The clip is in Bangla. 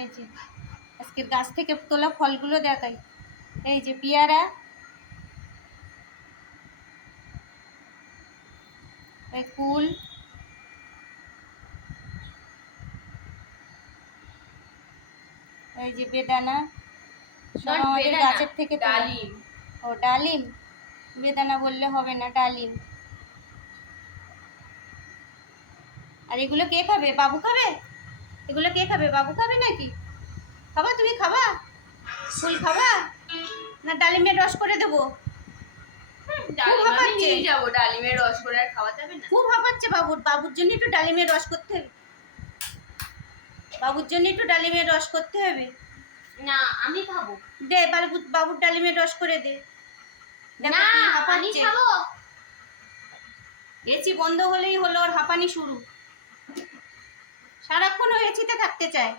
এই যে আজকের গাছ থেকে তোলা ফলগুলো দেখাই। এই যে পেয়ারা, এই কুল, এই যে বেদানা, সব আমাদের গাছের থেকে তোলা। ডালিম। ও ডালিম, বেদানা বললে হবে না, ডালিম। আর এগুলো কে খাবে? বাবু খাবে? এগুলো কে খাবে? বাবু খাবে নাকি? খাবা? তুমি খাবা? ফুল খাবা না ডালিমের রস করে দেবো? নিয়ে যাবো, ডালিমের রস করে আর খাওয়া যাবে না। খুব হাঁপাচ্ছে বাবুর জন্য একটু ডালিমের রস করতে হবে। বাবুর জন্য একটু ডালিমের রস করতে হবে। না আমি খাবো। দে বাবুর ডালিমের রস করে দে। না আমি খাবো। এসি বন্ধ হলেই হলো ওর হাঁপানি শুরু। সারাক্ষণ ও এসিতে থাকতে চায়।